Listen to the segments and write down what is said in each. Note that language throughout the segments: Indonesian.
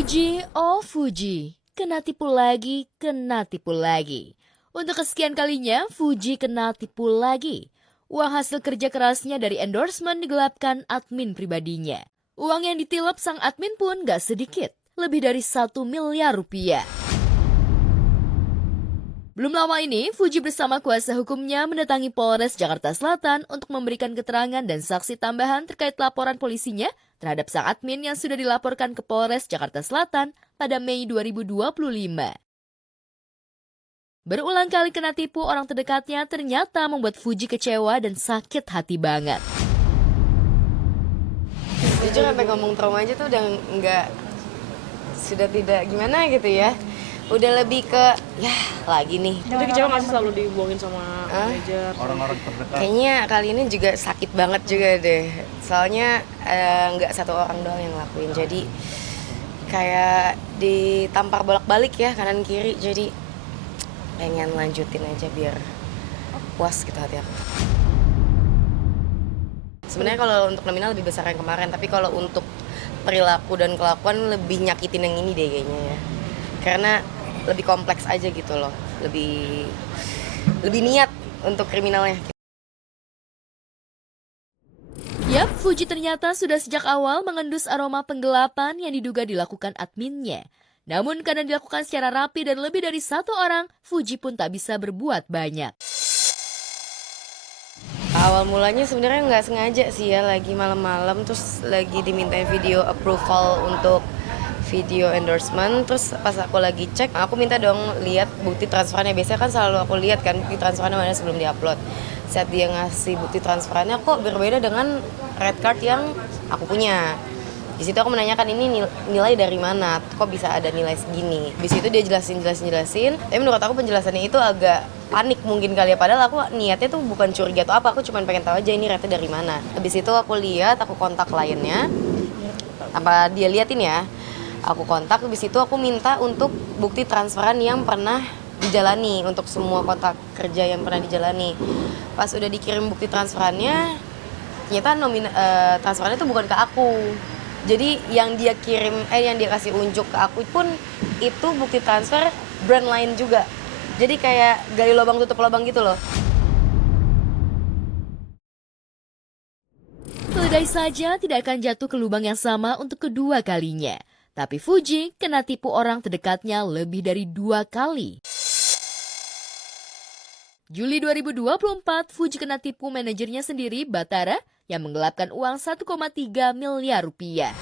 Fuji, oh Fuji, kena tipu lagi, kena tipu lagi. Untuk kesekian kalinya, Fuji kena tipu lagi. Uang hasil kerja kerasnya dari endorsement digelapkan admin pribadinya. Uang yang ditilep sang admin pun gak sedikit, lebih dari 1 miliar rupiah. Belum lama ini, Fuji bersama kuasa hukumnya mendatangi Polres Jakarta Selatan untuk memberikan keterangan dan saksi tambahan terkait laporan polisinya terhadap sang admin yang sudah dilaporkan ke Polres Jakarta Selatan pada Mei 2025. Berulang kali kena tipu orang terdekatnya ternyata membuat Fuji kecewa dan sakit hati banget. Jujur sampai ngomong trauma aja tuh udah sudah tidak gimana gitu ya. Udah lebih ke, ya lagi nih. Jadi kecewa nggak sih selalu dibuangin sama manajer? Orang-orang terdekat. Kayaknya kali ini juga sakit banget juga deh. Soalnya nggak satu orang doang yang ngelakuin. Jadi kayak ditampar bolak-balik ya kanan kiri. Jadi pengen lanjutin aja biar puas gitu hati aku. Sebenarnya kalau untuk nominal lebih besar yang kemarin. Tapi kalau untuk perilaku dan kelakuan lebih nyakitin yang ini deh kayaknya ya. Karena lebih kompleks aja gitu loh, lebih niat untuk kriminalnya. Yap, Fuji ternyata sudah sejak awal mengendus aroma penggelapan yang diduga dilakukan adminnya. Namun karena dilakukan secara rapi dan lebih dari satu orang, Fuji pun tak bisa berbuat banyak. Awal mulanya sebenarnya nggak sengaja sih ya, lagi malam-malam terus lagi dimintain video approval untuk video endorsement, terus pas aku lagi cek, aku minta dong lihat bukti transferannya. Biasanya kan selalu aku lihat kan bukti transferannya mana sebelum diupload. Saat dia ngasih bukti transferannya kok berbeda dengan red card yang aku punya. Di situ aku menanyakan ini nilai dari mana, kok bisa ada nilai segini. Di situ dia jelasin. Tapi menurut aku penjelasannya itu agak panik mungkin kali ya. Padahal aku niatnya tuh bukan curiga atau apa, aku cuma pengen tahu aja ini rate dari mana. Habis itu aku lihat, aku kontak kliennya, apa dia liatin ya. Aku kontak, habis itu aku minta untuk bukti transferan yang pernah dijalani, untuk semua kontrak kerja yang pernah dijalani. Pas udah dikirim bukti transferannya, ternyata transferannya itu bukan ke aku. Jadi yang dia kirim, yang dia kasih unjuk ke aku pun itu bukti transfer brand lain juga. Jadi kayak gali lubang tutup lubang gitu loh. Keledai saja tidak akan jatuh ke lubang yang sama untuk kedua kalinya. Tapi Fuji kena tipu orang terdekatnya lebih dari 2 kali. Juli 2024, Fuji kena tipu manajernya sendiri, Batara, yang menggelapkan uang 1,3 miliar rupiah.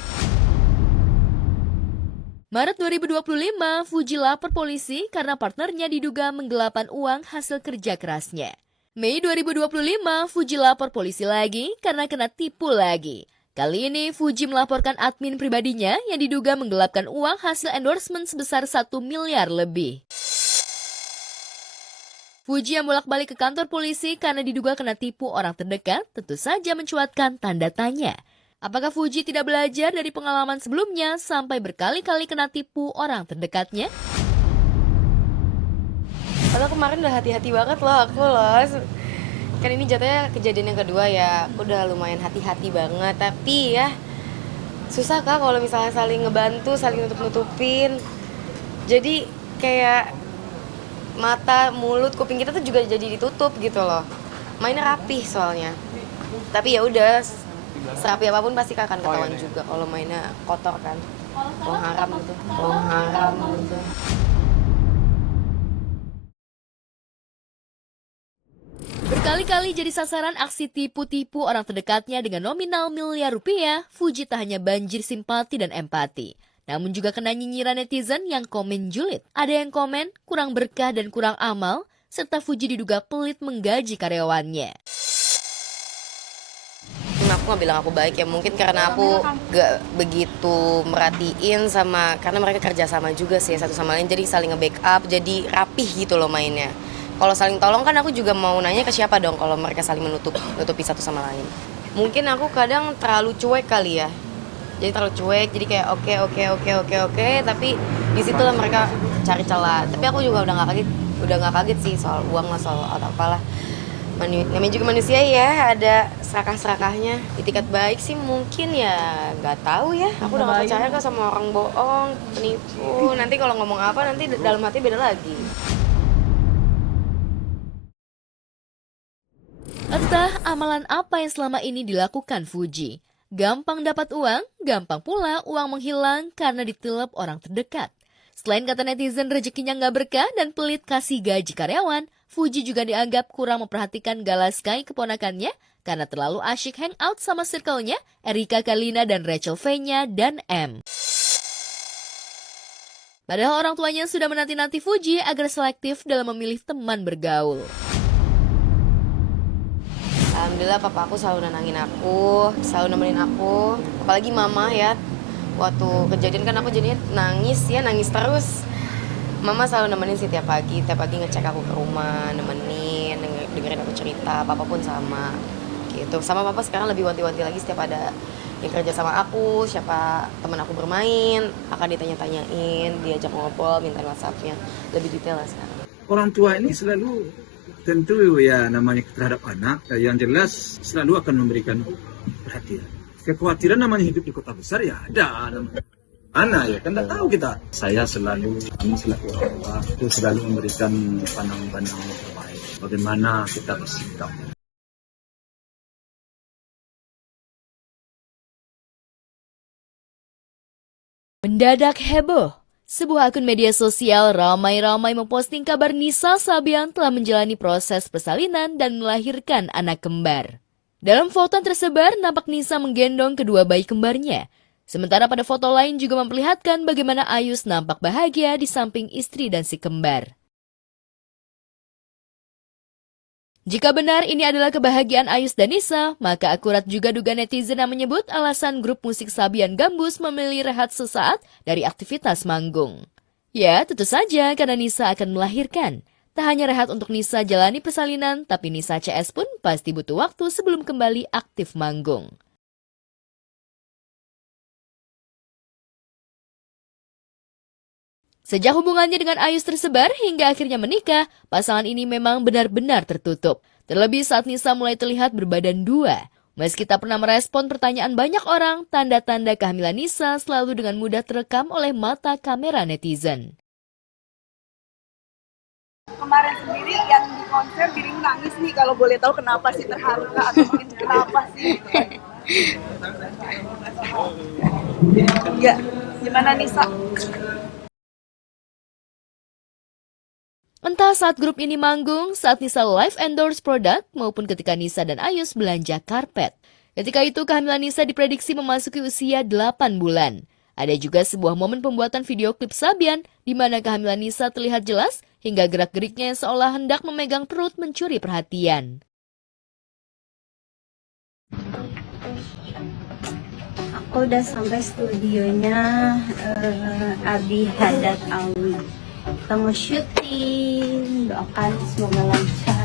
Maret 2025, Fuji lapor polisi karena partnernya diduga menggelapkan uang hasil kerja kerasnya. Mei 2025, Fuji lapor polisi lagi karena kena tipu lagi. Kali ini, Fuji melaporkan admin pribadinya yang diduga menggelapkan uang hasil endorsement sebesar 1 miliar lebih. Fuji yang bolak-balik ke kantor polisi karena diduga kena tipu orang terdekat tentu saja mencuatkan tanda tanya. Apakah Fuji tidak belajar dari pengalaman sebelumnya sampai berkali-kali kena tipu orang terdekatnya? Padahal kemarin udah hati-hati banget loh aku loh. Kan ini jatuhnya kejadian yang kedua ya, aku udah lumayan hati-hati banget. Tapi ya susah kak kalau misalnya saling ngebantu, saling nutup-nutupin. Jadi kayak mata, mulut, kuping kita tuh juga jadi ditutup gitu loh. Mainnya rapih soalnya. Tapi ya udah, serapi apapun pasti akan ketahuan juga kalau mainnya kotor kan. Uang haram gitu. Uang haram gitu. Berkali-kali jadi sasaran aksi tipu-tipu orang terdekatnya dengan nominal miliar rupiah, Fuji tak hanya banjir simpati dan empati, namun juga kena nyinyiran netizen yang komen julid. Ada yang komen kurang berkah dan kurang amal, serta Fuji diduga pelit menggaji karyawannya. Aku nggak bilang aku baik ya, mungkin karena aku gak begitu merhatiin karena mereka kerja sama juga sih satu sama lain, jadi saling nge-backup, jadi rapih gitu loh mainnya. Kalau saling tolong kan aku juga mau nanya ke siapa dong kalau mereka saling menutupi satu sama lain. Mungkin aku kadang terlalu cuek kali ya. Jadi terlalu cuek, jadi kayak oke, tapi disitulah mereka cari celah. Tapi aku juga udah nggak kaget sih soal uang lah, soal atau apalah. namanya juga manusia ya, ada serakah-serakahnya. Itikat baik sih mungkin ya, nggak tahu ya. Aku udah gak percaya kok sama orang bohong, penipu. Nanti kalau ngomong apa nanti dalam hati beda lagi. Entah amalan apa yang selama ini dilakukan Fuji. Gampang dapat uang, gampang pula uang menghilang karena ditelep orang terdekat. Selain kata netizen rezekinya nggak berkah dan pelit kasih gaji karyawan, Fuji juga dianggap kurang memperhatikan Galaskai keponakannya karena terlalu asyik hangout sama circle-nya, Erika Kalina dan Rachel V-nya dan M. Padahal orang tuanya sudah menanti-nanti Fuji agar selektif dalam memilih teman bergaul. Alhamdulillah papa aku selalu nenangin aku, selalu nemenin aku. Apalagi mama ya, waktu kejadian kan aku jadinya nangis terus. Mama selalu nemenin sih tiap pagi ngecek aku ke rumah, nemenin, dengerin aku cerita, papa pun sama gitu. Sama papa sekarang lebih wanti-wanti lagi setiap ada yang kerja sama aku, siapa teman aku bermain, akan ditanya-tanyain, diajak ngobrol, minta WhatsApp-nya, lebih detail lah sekarang. Orang tua ini selalu tentu ya namanya terhadap anak, yang jelas selalu akan memberikan perhatian. Kekhawatiran namanya hidup di kota besar ya ada. Mana ya kan tidak tahu kita. Saya kami selaku orang tua itu selalu memberikan pandangan-pandangan yang terbaik. Bagaimana kita bersikap. Mendadak heboh. Sebuah akun media sosial ramai-ramai memposting kabar Nisa Sabian telah menjalani proses persalinan dan melahirkan anak kembar. Dalam foto yang tersebar, nampak Nisa menggendong kedua bayi kembarnya. Sementara pada foto lain juga memperlihatkan bagaimana Ayus nampak bahagia di samping istri dan si kembar. Jika benar ini adalah kebahagiaan Ayus dan Nisa, maka akurat juga duga netizen yang menyebut alasan grup musik Sabian Gambus memilih rehat sesaat dari aktivitas manggung. Ya, tentu saja karena Nisa akan melahirkan. Tak hanya rehat untuk Nisa jalani persalinan, tapi Nisa CS pun pasti butuh waktu sebelum kembali aktif manggung. Sejak hubungannya dengan Ayus tersebar hingga akhirnya menikah, pasangan ini memang benar-benar tertutup. Terlebih saat Nisa mulai terlihat berbadan dua. Meski tak pernah merespon pertanyaan banyak orang, tanda-tanda kehamilan Nisa selalu dengan mudah terekam oleh mata kamera netizen. Kemarin sendiri yang di konser dirimu nangis nih, kalau boleh tahu kenapa sih, terharu kah atau mungkin kenapa sih? Ya, gimana Nisa? Entah saat grup ini manggung, saat Nisa live endorse produk, maupun ketika Nisa dan Ayus belanja karpet. Ketika itu kehamilan Nisa diprediksi memasuki usia 8 bulan. Ada juga sebuah momen pembuatan video klip Sabian, di mana kehamilan Nisa terlihat jelas, hingga gerak-geriknya yang seolah hendak memegang perut mencuri perhatian. Aku udah sampai studionya Abi Haddad Alwi. Kita mau syuting, doakan semoga lancar.